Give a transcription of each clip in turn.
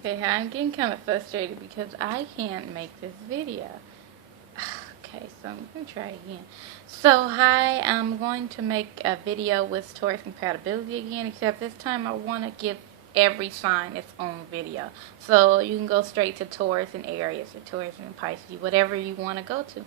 Okay, I'm getting kind of frustrated because I can't make this video. Okay, so I'm going to try again. So, hi, I'm going to make a video with Taurus Compatibility again, except this time I want to give every sign its own video. So, you can go straight to Taurus and Aquarius or Taurus and Pisces, whatever you want to go to.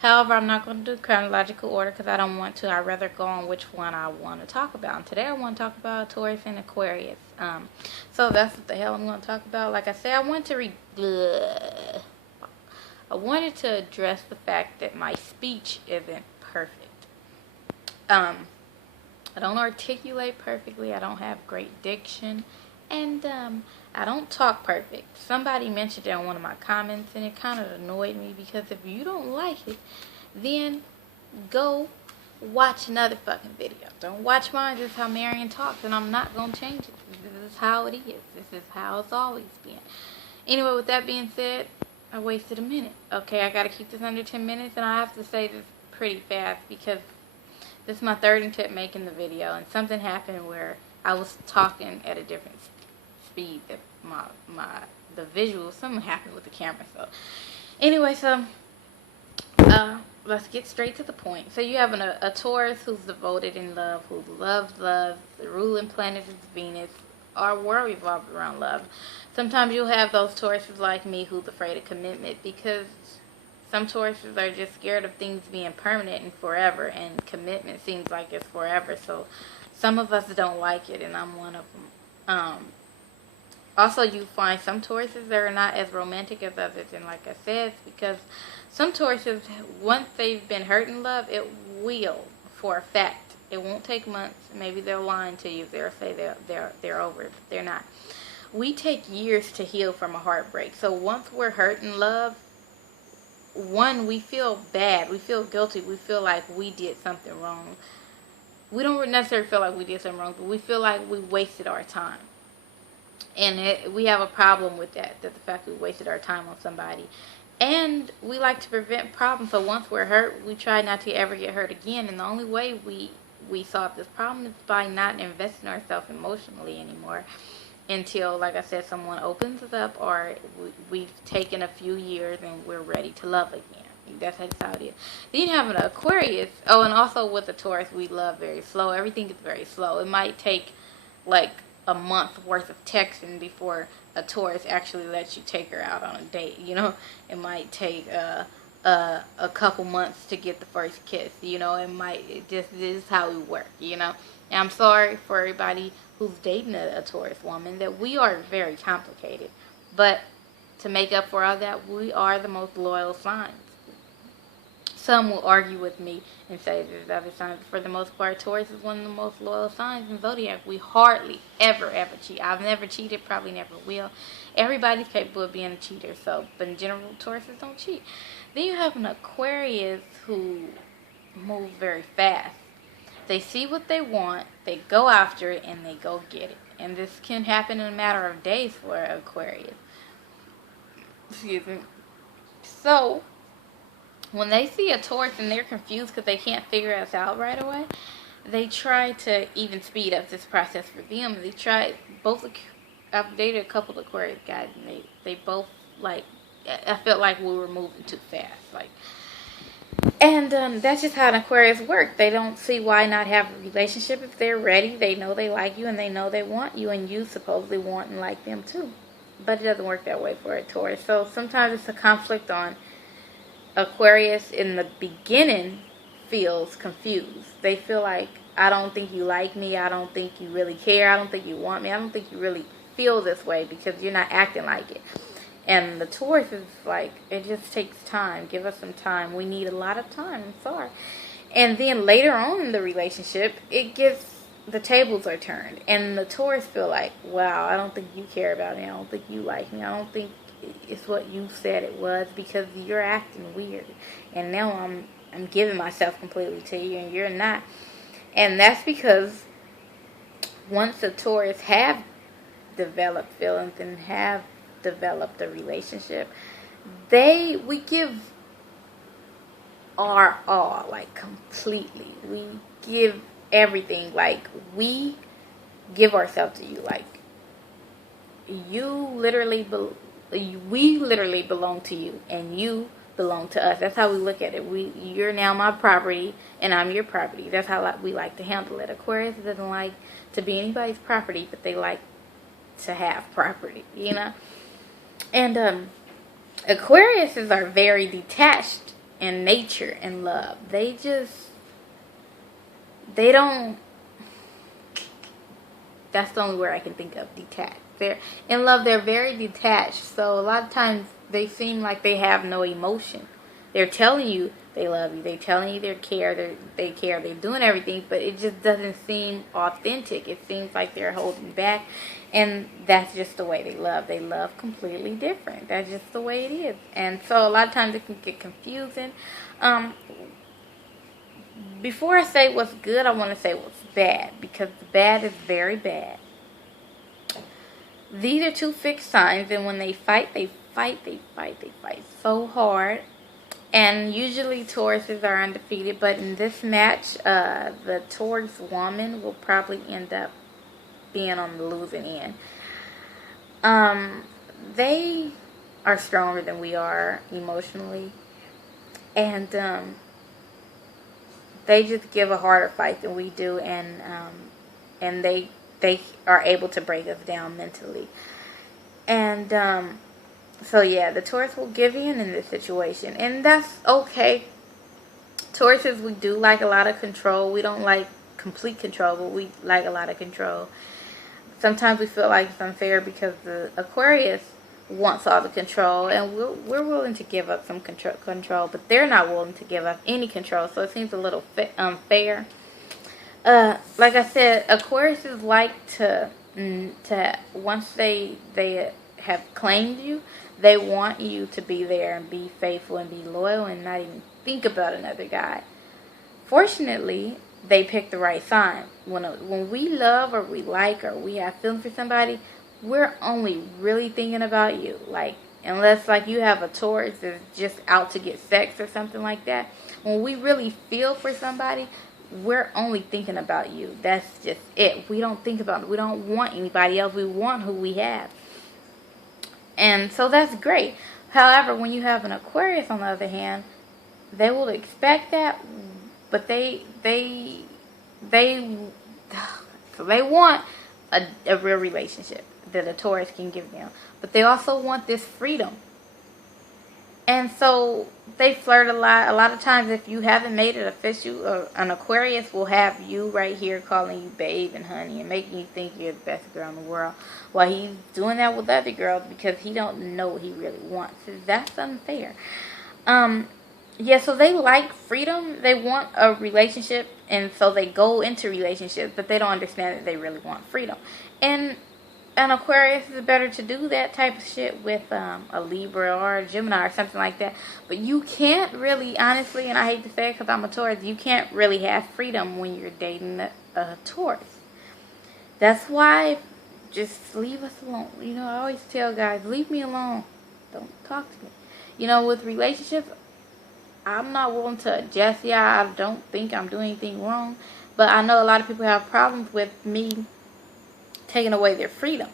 However, I'm not going to do chronological order because I don't want to. I'd rather go on which one I want to talk about. And today I want to talk about Taurus and Aquarius. So that's what the hell I'm going to talk about. Like I said, I wanted to address the fact that my speech isn't perfect. I don't articulate perfectly. I don't have great diction. And I don't talk perfect. Somebody mentioned it in one of my comments, and it kind of annoyed me because if you don't like it, then go watch another fucking video. Don't watch mine. This is how Marion talks, and I'm not going to change it. This is how it is. This is how it's always been. Anyway, with that being said, I wasted a minute. Okay, I got to keep this under 10 minutes, and I have to say this pretty fast because this is my third attempt making the video, and something happened where I was talking at a different speed that the visual, something happened with the camera. So anyway, let's get straight to the point. So you have a Taurus who's devoted in love, who loves love. The ruling planet is Venus. Our world revolves around love. Sometimes you'll have those Tauruses like me who's afraid of commitment because some Tauruses are just scared of things being permanent and forever, and commitment seems like it's forever. So some of us don't like it, and I'm one of them. Also, you find some Tauruses that are not as romantic as others, and like I said, it's because some Tauruses, once they've been hurt in love, it will, for a fact. It won't take months. Maybe they're lying to you. They'll say they're over it, but they're not. We take years to heal from a heartbreak. So once we're hurt in love, one, we feel bad. We feel guilty. We feel like we did something wrong. We don't necessarily feel like we did something wrong, but we feel like we wasted our time. And we have a problem with that the fact we wasted our time on somebody. And we like to prevent problems. So once we're hurt, we try not to ever get hurt again. And the only way we solve this problem is by not investing ourselves emotionally anymore until, like I said, someone opens us up, or we've taken a few years and we're ready to love again. That's how it is. Then you have an Aquarius. Oh, and also with the Taurus, we love very slow. Everything is very slow. It might take like a month worth of texting before a Taurus actually lets you take her out on a date. You know, it might take a couple months to get the first kiss. You know, this is how we work. You know, and I'm sorry for everybody who's dating a Taurus woman that we are very complicated, but to make up for all that, we are the most loyal signs. Some will argue with me and say there's other signs. For the most part, Taurus is one of the most loyal signs in Zodiac. We hardly ever cheat. I've never cheated, probably never will. Everybody's capable of being a cheater, but in general, Tauruses don't cheat. Then you have an Aquarius who moves very fast. They see what they want, they go after it, and they go get it. And this can happen in a matter of days for Aquarius. Excuse me. So when they see a Taurus and they're confused because they can't figure us out right away, they try to even speed up this process for them. I've dated a couple of Aquarius guys, and they both, like, I felt like we were moving too fast. And that's just how an Aquarius work. They don't see why not have a relationship if they're ready. They know they like you, and they know they want you, and you supposedly want and like them too. But it doesn't work that way for a Taurus. So sometimes it's a conflict on Aquarius in the beginning feels confused. They feel like, I don't think you like me. I don't think you really care. I don't think you want me. I don't think you really feel this way because you're not acting like it. And the Taurus is like, it just takes time. Give us some time. We need a lot of time. I'm sorry. And then later on in the relationship, the tables are turned. And the Taurus feel like, wow, I don't think you care about me. I don't think you like me. I don't think it's what you said it was because you're acting weird. And now I'm giving myself completely to you and you're not. And that's because once the Taurus have developed feelings and have developed a relationship, we give our all, like, completely. We give everything. Like, we give ourselves to you. Like, we literally belong to you, and you belong to us. That's how we look at it. You're now my property, and I'm your property. That's how we like to handle it. Aquarius doesn't like to be anybody's property, but they like to have property, you know. And Aquariuses are very detached in nature and love. They don't. That's the only word I can think of. Detached. They're in love. They're very detached. So a lot of times they seem like they have no emotion. They're telling you they love you. They're telling you they care. They care. They're doing everything, but it just doesn't seem authentic. It seems like they're holding back, and that's just the way they love. They love completely different. That's just the way it is. And so a lot of times it can get confusing. Before I say what's good, I want to say what's bad, because the bad is very bad. These are two fixed signs, and when they fight so hard. And usually Tauruses are undefeated, but in this match, the Taurus woman will probably end up being on the losing end. They are stronger than we are emotionally, and they just give a harder fight than we do, and they are able to break us down mentally. And so yeah, the Taurus will give in this situation, and that's okay. Tauruses, we do like a lot of control. We don't like complete control, but we like a lot of control. Sometimes we feel like it's unfair because the Aquarius wants all the control, and we're willing to give up some control, but they're not willing to give up any control, so it seems a little unfair. Like I said, Aquariuses like to once they have claimed you, they want you to be there and be faithful and be loyal and not even think about another guy. Fortunately, they pick the right sign. When we love or we like or we have feelings for somebody, we're only really thinking about you. Like, unless like you have a Taurus that's just out to get sex or something like that. When we really feel for somebody, we're only thinking about you. That's just it. We don't think about it. We don't want anybody else. We want who we have. And so that's great. However, when you have an Aquarius, on the other hand, they will expect that, but they want a real relationship that a Taurus can give them. But they also want this freedom. And so they flirt a lot. A lot of times, if you haven't made it official, an Aquarius will have you right here calling you babe and honey and making you think you're the best girl in the world, while he's doing that with other girls because he don't know what he really wants. That's unfair. Yeah, so they like freedom. They want a relationship, and so they go into relationships, but they don't understand that they really want freedom. And an Aquarius is better to do that type of shit with a Libra or a Gemini or something like that. But you can't really, honestly, and I hate to say it because I'm a Taurus, you can't really have freedom when you're dating a Taurus. That's why, just leave us alone. You know, I always tell guys, leave me alone. Don't talk to me. You know, with relationships, I'm not willing to adjust. Yeah, I don't think I'm doing anything wrong. But I know a lot of people have problems with me taking away their freedom.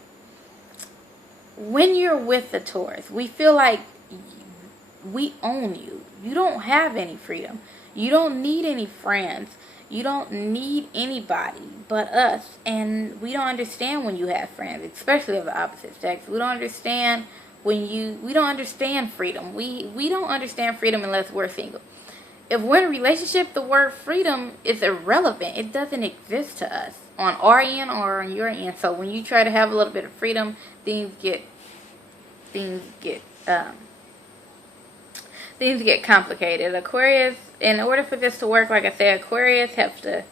When you're with the Taurus, we feel like we own you. You don't have any freedom. You don't need any friends. You don't need anybody but us. And we don't understand when you have friends, especially of the opposite sex. We don't understand we don't understand freedom. We don't understand freedom unless we're single. If we're in a relationship, the word freedom is irrelevant. It doesn't exist to us on our end or on your end. So when you try to have a little bit of freedom, things get complicated. Aquarius, in order for this to work, like I said, Aquarius have to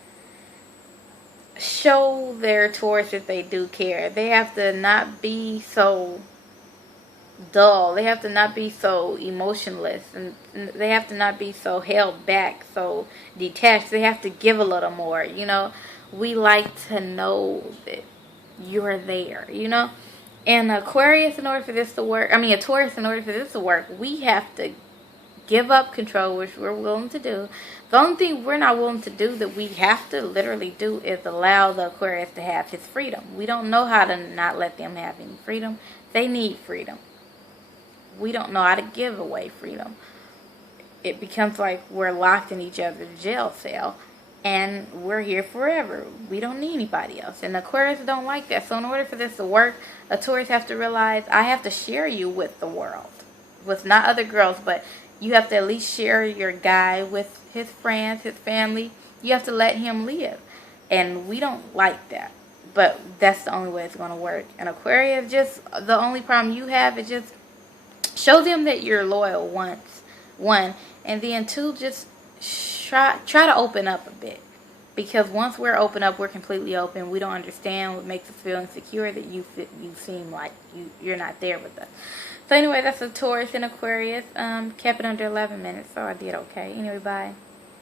show their Taurus that they do care. They have to not be so dull. They have to not be so emotionless, and they have to not be so held back, so detached. They have to give a little more. You know, we like to know that you're there, you know. And Aquarius, in order for this to work, a Taurus, in order for this to work, we have to give up control, which we're willing to do. The only thing we're not willing to do that we have to literally do is allow the Aquarius to have his freedom. We don't know how to not let them have any freedom. They need freedom. We don't know how to give away freedom. It becomes like we're locked in each other's jail cell, and we're here forever. We don't need anybody else. And Aquarius don't like that. So in order for this to work, a Taurus have to realize, I have to share you with the world. With not other girls, but you have to at least share your guy with his friends, his family. You have to let him live. And we don't like that. But that's the only way it's going to work. And Aquarius, just the only problem you have is just show them that you're loyal once. One. And then two, just try to open up a bit. Because once we're open up, we're completely open. We don't understand what makes us feel insecure, that you seem like you're not there with us. So anyway, that's a Taurus and Aquarius. Kept it under 11 minutes, so I did okay. Anyway, bye.